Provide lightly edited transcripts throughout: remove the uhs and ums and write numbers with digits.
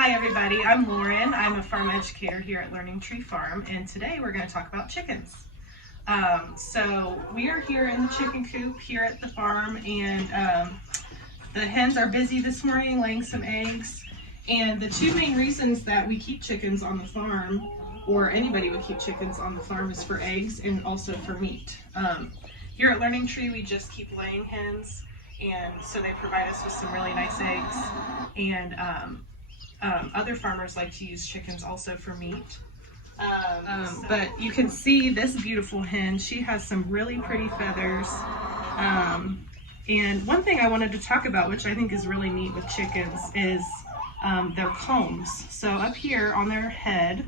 Hi everybody, I'm Lauren. I'm a farm educator here at Learning Tree Farm, and today we're going to talk about chickens. So we are here in the chicken coop here at the farm, and the hens are busy this morning laying some eggs. And the two main reasons that we keep chickens on the farm, or anybody would keep chickens on the farm, is for eggs and also for meat. Here at Learning Tree, we just keep laying hens, and so they provide us with some really nice eggs. And other farmers like to use chickens also for meat. But you can see this beautiful hen. She has some really pretty feathers. And one thing I wanted to talk about, which I think is really neat with chickens, is their combs. So up here on their head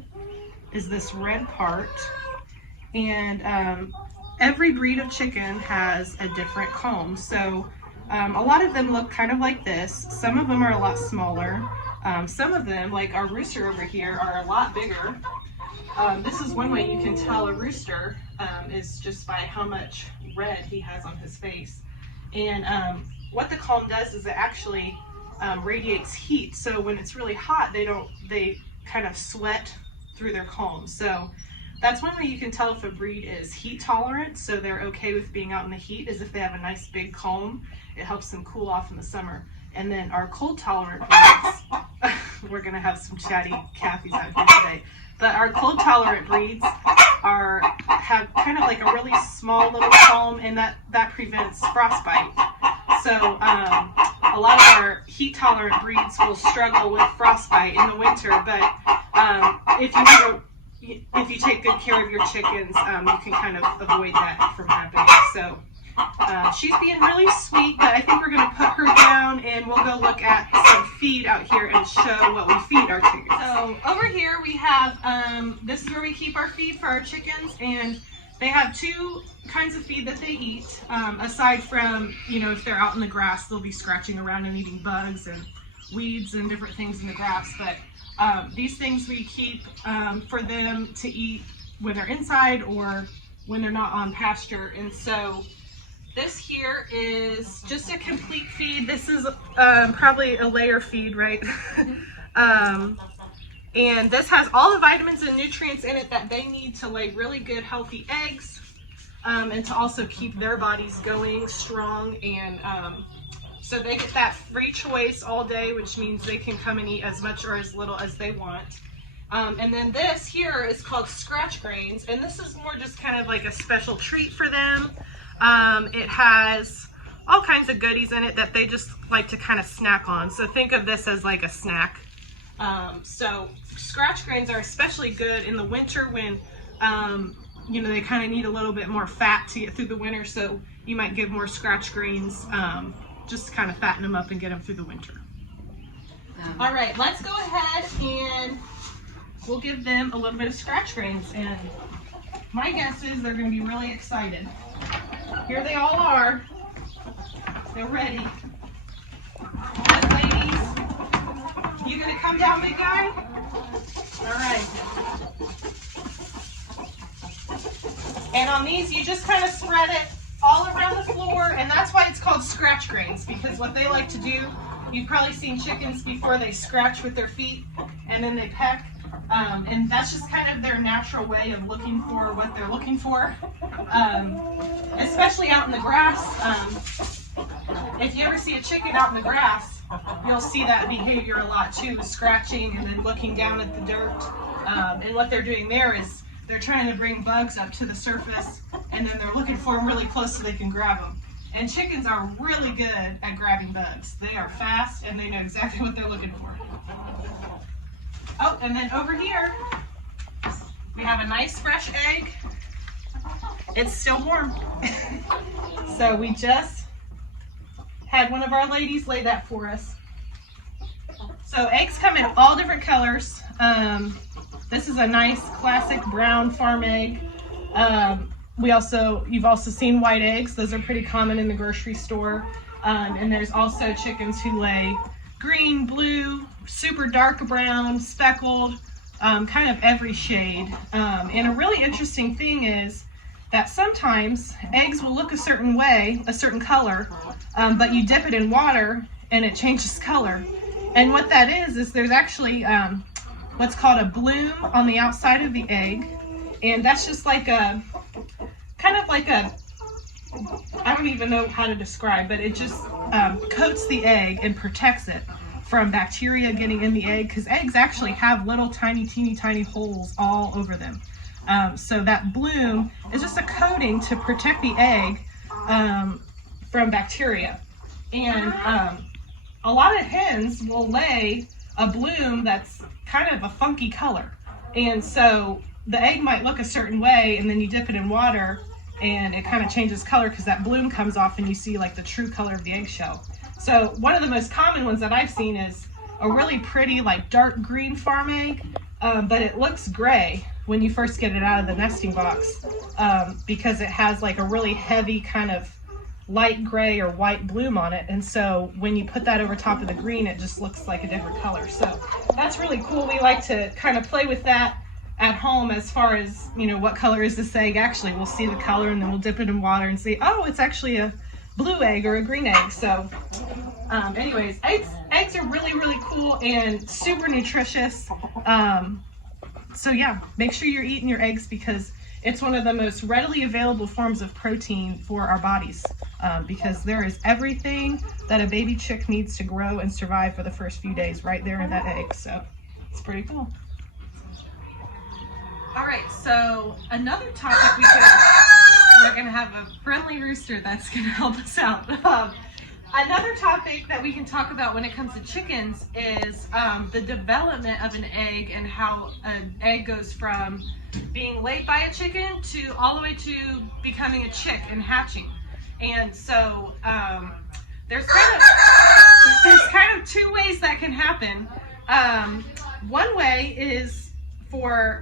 is this red part. And every breed of chicken has a different comb. So a lot of them look kind of like this. Some of them are a lot smaller. Some of them, like our rooster over here, are a lot bigger. This is one way you can tell a rooster is just by how much red he has on his face. And what the comb does is it actually radiates heat. So when it's really hot, they kind of sweat through their comb. So that's one way you can tell if a breed is heat tolerant, so they're okay with being out in the heat, is if they have a nice big comb. It helps them cool off in the summer. And then our cold tolerant breeds, we're gonna have some chatty Cathys out here today, but our cold tolerant breeds have kind of like a really small little comb, and that prevents frostbite. So a lot of our heat tolerant breeds will struggle with frostbite in the winter, but if you take good care of your chickens, you can kind of avoid that from happening. So she's being really sweet, but I think we're going to put her down and we'll go look at some feed out here and show what we feed our chickens. So over here we have, this is where we keep our feed for our chickens, and they have two kinds of feed that they eat. Aside from, if they're out in the grass, they'll be scratching around and eating bugs and weeds and different things in the grass. But these things we keep for them to eat when they're inside or when they're not on pasture. And so this here is just a complete feed. This is probably a layer feed, right? And this has all the vitamins and nutrients in it that they need to lay really good, healthy eggs, and to also keep their bodies going strong. And so they get that free choice all day, which means they can come and eat as much or as little as they want. And then this here is called scratch grains, and this is more just kind of like a special treat for them. It has all kinds of goodies in it that they just like to kind of snack on. So think of this as like a snack. So scratch grains are especially good in the winter when, they kind of need a little bit more fat to get through the winter. So you might give more scratch grains, just to kind of fatten them up and get them through the winter. All right, let's go ahead and we'll give them a little bit of scratch grains. And my guess is they're going to be really excited. Here they all are. They're ready. Good, ladies. You gonna come down, big guy? All right. And on these, you just kind of spread it all around the floor, and that's why it's called scratch grains, because what they like to do, you've probably seen chickens before, they scratch with their feet and then they peck. And that's just kind of their natural way of looking for what they're looking for, especially out in the grass. If you ever see a chicken out in the grass, you'll see that behavior a lot too, scratching and then looking down at the dirt. And what they're doing there is they're trying to bring bugs up to the surface, and then they're looking for them really close so they can grab them. And chickens are really good at grabbing bugs. They are fast and they know exactly what they're looking for. Oh, and then over here, we have a nice fresh egg. It's still warm. So we just had one of our ladies lay that for us. So eggs come in all different colors. This is a nice classic brown farm egg. You've also seen white eggs. Those are pretty common in the grocery store. And there's also chickens who lay green, blue, super dark brown, speckled, kind of every shade. And a really interesting thing is that sometimes eggs will look a certain way, a certain color, but you dip it in water and it changes color. And what that is there's actually what's called a bloom on the outside of the egg. And that's just like a, kind of like a, I don't even know how to describe, but it just coats the egg and protects it from bacteria getting in the egg, because eggs actually have little tiny, teeny tiny holes all over them. So that bloom is just a coating to protect the egg from bacteria. And a lot of hens will lay a bloom that's kind of a funky color. And so the egg might look a certain way, and then you dip it in water and it kind of changes color because that bloom comes off and you see like the true color of the eggshell. So one of the most common ones that I've seen is a really pretty like dark green farm egg, but it looks gray when you first get it out of the nesting box because it has like a really heavy kind of light gray or white bloom on it. And so when you put that over top of the green, it just looks like a different color. So that's really cool. We like to kind of play with that at home as far as, you know, what color is this egg actually. We'll see the color and then we'll dip it in water and see, oh, it's actually a blue egg or a green egg. So anyways, eggs are really, really cool and super nutritious. So yeah, make sure you're eating your eggs because it's one of the most readily available forms of protein for our bodies, because there is everything that a baby chick needs to grow and survive for the first few days right there in that egg. So it's pretty cool. All right, so another topic we're gonna have a friendly rooster that's gonna help us out. Another topic that we can talk about when it comes to chickens is the development of an egg and how an egg goes from being laid by a chicken to all the way to becoming a chick and hatching. And so there's kind of two ways that can happen. One way is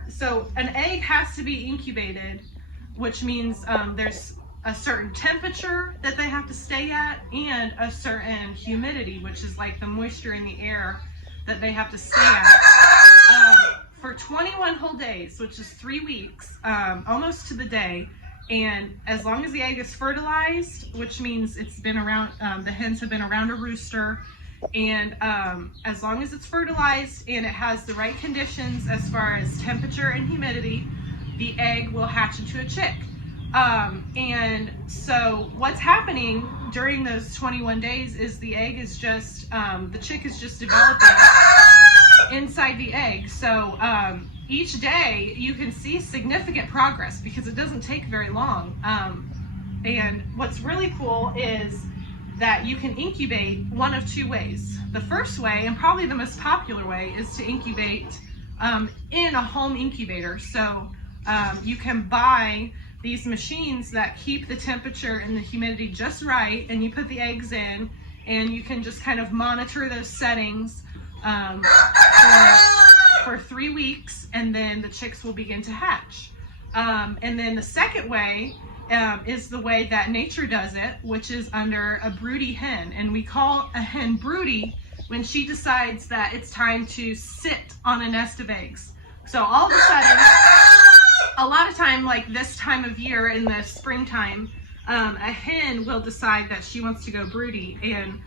so an egg has to be incubated, which means there's a certain temperature that they have to stay at and a certain humidity, which is like the moisture in the air that they have to stay at for 21 whole days, which is 3 weeks, almost to the day. And as long as the egg is fertilized, which means it's been around, the hens have been around a rooster, and as long as it's fertilized and it has the right conditions as far as temperature and humidity, the egg will hatch into a chick. And so what's happening during those 21 days is the egg is just, the chick is just developing inside the egg. So each day you can see significant progress because it doesn't take very long. And what's really cool is that you can incubate one of two ways. The first way, and probably the most popular way, is to incubate in a home incubator. So you can buy these machines that keep the temperature and the humidity just right, and you put the eggs in, and you can just kind of monitor those settings for 3 weeks, and then the chicks will begin to hatch. And then the second way is the way that nature does it, which is under a broody hen. And we call a hen broody when she decides that it's time to sit on a nest of eggs. So all of a sudden, a lot of time, like this time of year in the springtime, a hen will decide that she wants to go broody, and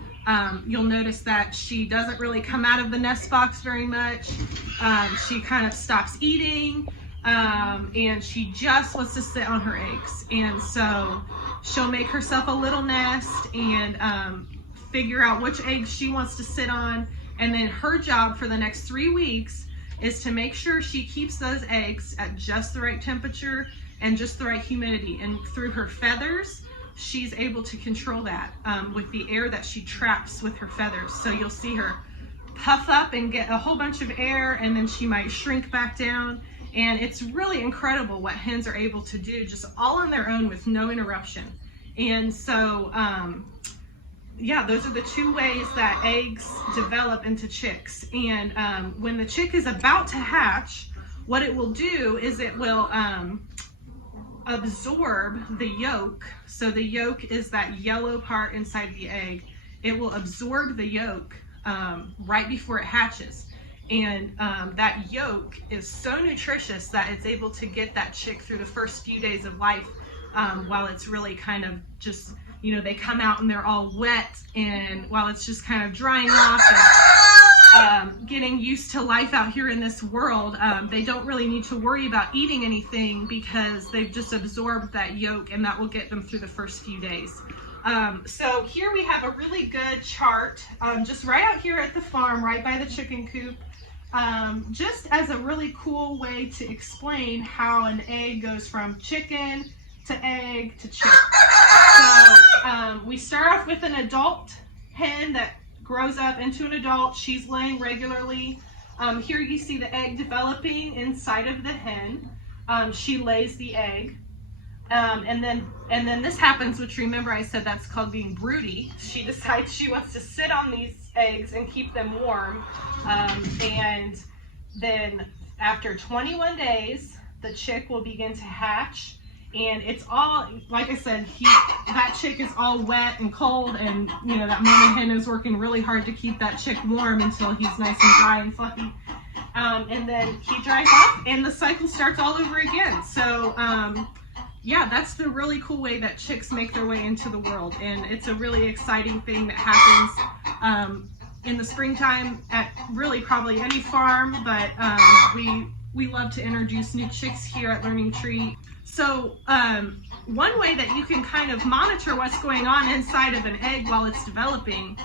you'll notice that she doesn't really come out of the nest box very much. She kind of stops eating, and she just wants to sit on her eggs. And so she'll make herself a little nest and figure out which eggs she wants to sit on. And then her job for the next 3 weeks is to make sure she keeps those eggs at just the right temperature and just the right humidity. And through her feathers, she's able to control that with the air that she traps with her feathers. So you'll see her puff up and get a whole bunch of air, and then she might shrink back down. And it's really incredible what hens are able to do just all on their own with no interruption. And so, yeah, those are the two ways that eggs develop into chicks. And when the chick is about to hatch, what it will do is it will absorb the yolk. So the yolk is that yellow part inside the egg. It will absorb the yolk right before it hatches. And that yolk is so nutritious that it's able to get that chick through the first few days of life while it's really kind of just, you know, they come out and they're all wet, and while it's just kind of drying off getting used to life out here in this world. They don't really need to worry about eating anything because they've just absorbed that yolk, and that will get them through the first few days. So here we have a really good chart, just right out here at the farm, right by the chicken coop, just as a really cool way to explain how an egg goes from chicken to egg to chick. So we start off with an adult hen that grows up into an adult. She's laying regularly. Here you see the egg developing inside of the hen. She lays the egg. And then this happens, which remember I said that's called being broody. She decides she wants to sit on these eggs and keep them warm. And then after 21 days, the chick will begin to hatch. And it's all, like I said, that chick is all wet and cold, and you know that mama hen is working really hard to keep that chick warm until he's nice and dry and fluffy. And then he dries off, and the cycle starts all over again. So yeah, that's the really cool way that chicks make their way into the world, and it's a really exciting thing that happens in the springtime at really probably any farm, but we love to introduce new chicks here at Learning Tree. So one way that you can kind of monitor what's going on inside of an egg while it's developing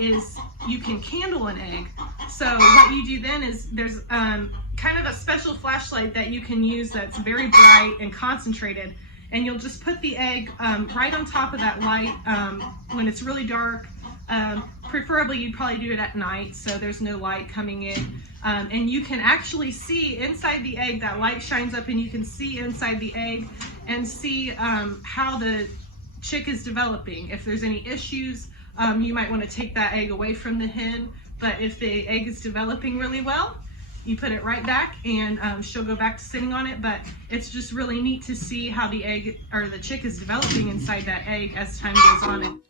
is you can candle an egg. So what you do then is there's kind of a special flashlight that you can use that's very bright and concentrated, and you'll just put the egg right on top of that light when it's really dark. Preferably you'd probably do it at night so there's no light coming in, and you can actually see inside the egg. That light shines up and you can see inside the egg and see how the chick is developing. If there's any issues, you might want to take that egg away from the hen, but if the egg is developing really well, you put it right back and she'll go back to sitting on it. But it's just really neat to see how the egg or the chick is developing inside that egg as time goes on.